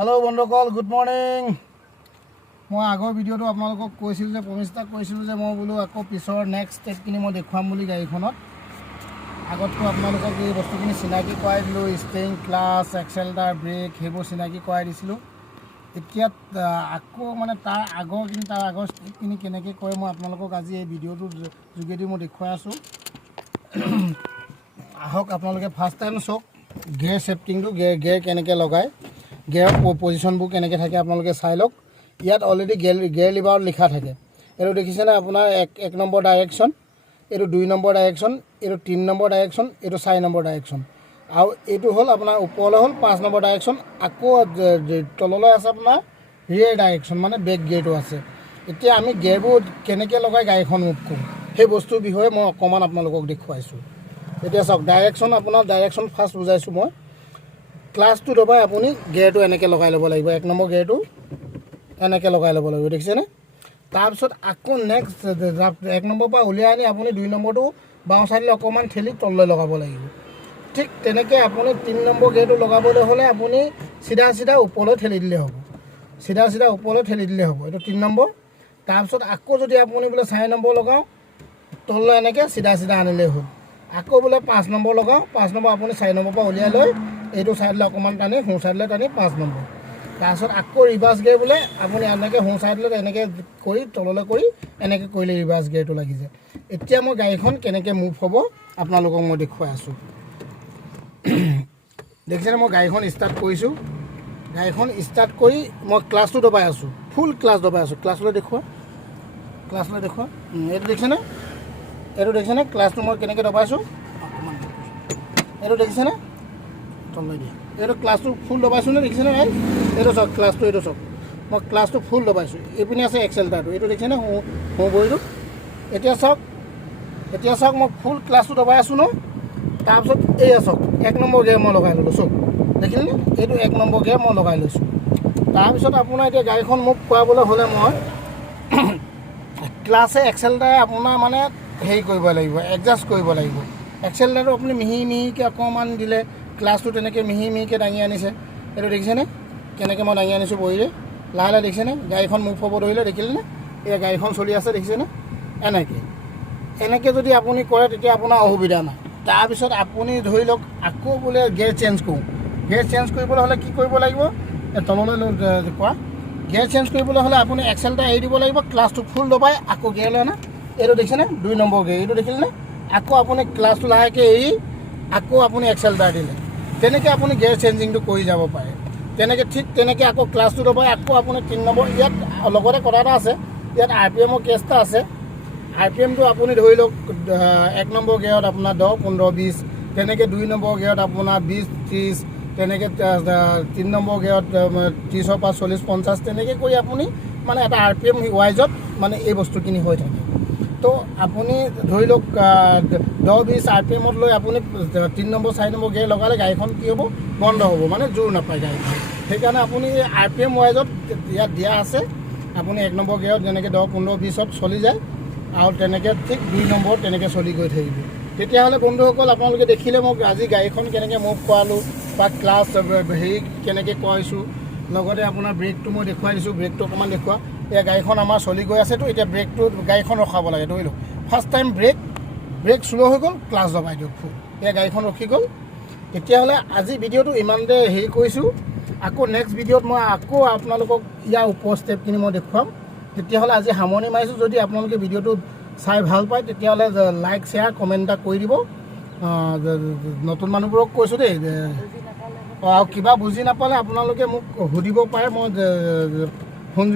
Hello बंधुकल good morning. मैं Agar video आपलोक प्रमिस्ता मैं बोलो आको पिछर नेक्स्ट स्टेपखिनि मैं देखुवाम गाड़ीखनत आगतको आपलोक ये बस्तुखिनि चिनाकी कराई दिलो। स्टेरिंग क्लाच एक्सेलेटर ब्रेक सेबूर चिनाकी कराई दिसिलो। एतिया आको माने तार आगर स्टेपखिनि केनेके करे मैं आपलोक आज ये भिडिओटोर जोगेदि मैं देखुवाई आसो। आहक आपलोके फार्स्ट टाइम चौक गेयर सेफ्टिंग गेयर केनेके लगाय गेयर पजिशनबूर केनेके थाके आपलोके चाइ लक। इयात अलरेडी गेयर लिभार लिखा थाके। एटो देखिसेने आपुनार एक नम्बर डाइरेक्शन, एटो 2 नम्बर डाइरेक्शन, एटो 3 नम्बर डाइरेक्शन, एटो 4 नम्बर डाइरेक्शन आउ एटो हल आपुनार उपरले हल 5 नम्बर डाइरेक्शन। आको तलले आछे आपुनार रियर डाइरेक्शन माने बैक गेयरटो आछे। एतिया आमी गेयरबूर केनेके लगाय गाड़ीखन मुभ करो সেই বস্তুৰ বিষয়ে মই অকমান আপোনালোকক দেখুৱাইছো। এতিয়া চাওক ডাইৰেকশ্যন আপোনাৰ ডাইৰেকশ্যন ফাৰ্ষ্ট বুজাইছো মই। ক্লাছটো দবাই আপুনি গিয়াৰটো এনেকৈ লগাই ল'ব লাগিব। 1 নম্বৰ গিয়াৰটো এনেকৈ লগাই ল'ব লাগিব, দেখিছেনে? তাৰপিছত আকৌ নেক্সট 1 নম্বৰ পৰা উলিয়াই আনি আপুনি 2 নম্বৰটো বাওঁ চাইডলৈ অকণমান ঠেলি তললৈ লগাব লাগিব। ঠিক তেনেকৈ আপুনি 3 নম্বৰ গিয়াৰটো লগাবলৈ হ'লে আপুনি চিধা চিধা ওপৰলৈ ঠেলি দিলে হ'ব। চিধা চিধা ওপৰলৈ ঠেলি দিলে হ'ব। এইটো 3 নম্বৰ। তাৰপিছত আকৌ যদি আপুনি বোলে 4 নম্বৰ লগাওঁ তললৈ এনেকৈ চিধা চিধা আনিলেই হ'ল। আকৌ বোলে 5 নম্বৰ লগাওঁ 5 নম্বৰ আপুনি 4 নম্বৰ পৰা উলিয়াই লৈ এইটো চাইডলৈ অকণমান টানি সোঁ চাইডলৈ টানি 5 নম্বৰ। তাৰপিছত আকৌ ৰিভাৰ্ছ গিয়াৰ বোলে আপুনি এনেকৈ সোঁ চাইডলৈ এনেকৈ কৰি তললৈ কৰি এনেকৈ কৰিলে ৰিভাৰ্ছ গিয়াৰটো লাগি যায়। এতিয়া মই গাড়ীখন কেনেকৈ মুভ হ'ব আপোনালোকক মই দেখুৱাই আছোঁ। দেখিছেনে মই গাড়ীখন ষ্টাৰ্ট কৰিছোঁ। গাড়ীখন ষ্টাৰ্ট কৰি মই ক্লাছটো দবাই আছোঁ, ফুল ক্লাছ দবাই আছোঁ। ক্লাছলৈ দেখুওৱা, ক্লাছলৈ দেখুওৱা। এইটো দেখিছেনে? এইটো দেখিছেনে ক্লাছটো মই কেনেকৈ দবাইছোঁ? এইটো দেখিছেনে? তললৈ দিয়া। এইটো ক্লাছটো ফুল দবাইছোঁ নে? দেখিছেনে? এইটো চাওক ক্লাছটো, এইটো চাওক মই ক্লাছটো ফুল দবাইছোঁ। এইপিনে আছে এক্সেলেটাৰটো, এইটো দেখিছেনে? সোঁ ভৰিটো। এতিয়া চাওক মই ফুল ক্লাছটো দবাই আছোঁ ন। তাৰপিছত এয়া চাওক 1 নম্বৰ গিয়াৰ মই লগাই ল'লোঁ। চাওক দেখিলেনে? এইটো 1 নম্বৰ গিয়াৰ মই লগাই লৈছোঁ। তাৰপিছত আপোনাৰ এতিয়া গাড়ীখন মোক কৰাবলৈ হ'লে মই ক্লাছে এক্সেলেটাৰে আপোনাৰ মানে হেৰি কৰিব লাগিব, এডজাষ্ট কৰিব লাগিব। এক্সেলেটাৰটো আপুনি মিহি মিহিকৈ অকণমান দিলে ক্লাছটো তেনেকৈ মিহি মিহিকৈ দাঙি আনিছে। এইটো দেখিছেনে কেনেকৈ মই দাঙি আনিছোঁ বহিৰে লাহে লাহে। দেখিছেনে গাড়ীখন মুভ হ'ব ধৰিলে? দেখিলেনে? এই গাড়ীখন চলি আছে, দেখিছেনে? এনেকৈ যদি আপুনি কৰে তেতিয়া আপোনাৰ অসুবিধা নাই। তাৰপিছত আপুনি ধৰি লওক আকৌ বোলে গিয়াৰ চেঞ্জ কৰোঁ। গিয়াৰ চেঞ্জ কৰিবলৈ হ'লে কি কৰিব লাগিব? তললৈ কোৱা। গিয়াৰ চেঞ্জ কৰিবলৈ হ'লে আপুনি এক্সেলেটাৰ এৰি দিব লাগিব, ক্লাছটো ফুল দবাই আকৌ গিয়াৰলৈ আনা। এইটো দেখিছেনে 2 নম্বৰ গিয়াৰ। এইটো দেখিলেনে? আকৌ আপুনি ক্লাছটো লাহেকৈ এৰি আকৌ আপুনি এক্সেলেটাৰ দিলে। তেনেকৈ আপুনি গিয়াৰ চেঞ্জিংটো কৰি যাব পাৰে। ঠিক তেনেকৈ আকৌ ক্লাছটো দবাই আকৌ আপুনি 3 নম্বৰ। ইয়াত লগতে কথা এটা আছে, ইয়াত RPM কেছ এটা আছে। RPMটো আপুনি ধৰি লওক 1 নম্বৰ গিয়াৰত আপোনাৰ 10, 15, 20, তেনেকৈ 2 নম্বৰ গিয়াৰত আপোনাৰ 20, 30, তেনেকৈ 3 নম্বৰ গিয়াৰত 30ৰ পৰা 40, 50 তেনেকৈ কৰি আপুনি মানে এটা RPM ৱাইজত মানে এই বস্তুখিনি হৈ থাকে। তো আপুনি ধৰি লওক 10, 20 RPMত লৈ আপুনি 3 নম্বৰ 4 নম্বৰ গিয়াৰ লগালে গাড়ীখন কি হ'ব? বন্ধ হ'ব, মানে জোৰ নাপায় গাড়ীখন। সেইকাৰণে আপুনি RPM ৱাইজত ইয়াত দিয়া আছে। আপুনি 1 নম্বৰ গিয়াৰত যেনেকৈ 10, 15, 20ত চলি যায় আৰু তেনেকৈ ঠিক 2 নম্বৰ তেনেকৈ চলি গৈ থাকিব। তেতিয়াহ'লে বন্ধুসকল আপোনালোকে দেখিলে মোক আজি গাড়ীখন কেনেকৈ মুভ কৰালোঁ বা ক্লাছ হেৰি কেনেকৈ কৰাইছোঁ, লগতে আপোনাৰ ব্ৰেকটো মই দেখুৱাই দিছোঁ। ব্ৰেকটো অকণমান দেখুওৱা। এতিয়া গাড়ীখন আমাৰ চলি গৈ আছেতো, এতিয়া ব্ৰেকটো গাড়ীখন ৰখাব লাগে। ধৰি লওক ফাৰ্ষ্ট টাইম ব্ৰেক শ্ল' হৈ গ'ল, ক্লাছ দবাই দিয়ক ফুল। এতিয়া গাড়ীখন ৰখি গ'ল। তেতিয়াহ'লে আজি ভিডিঅ'টো ইমানতে হেৰি কৰিছোঁ। আকৌ নেক্সট ভিডিঅ'ত মই আকৌ আপোনালোকক ইয়াৰ ওপৰ ষ্টেপখিনি মই দেখুৱাম। তেতিয়াহ'লে আজি সামৰণি মাৰিছোঁ। যদি আপোনালোকে ভিডিঅ'টো চাই ভাল পায় তেতিয়াহ'লে লাইক শ্বেয়াৰ কমেণ্ট এটা কৰি দিব। নতুন মানুহবোৰক কৈছোঁ দেই। আৰু কিবা বুজি নাপালে আপোনালোকে মোক সুধিব পাৰে, মই ফোন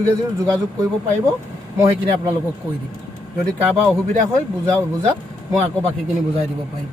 যোগাযোগ কৰিব পাৰিব। মই সেইখিনি আপোনালোকক কৈ দিম। যদি কাৰোবাৰ অসুবিধা হয় বুজাত মই আকৌ বাকীখিনি বুজাই দিব পাৰিম।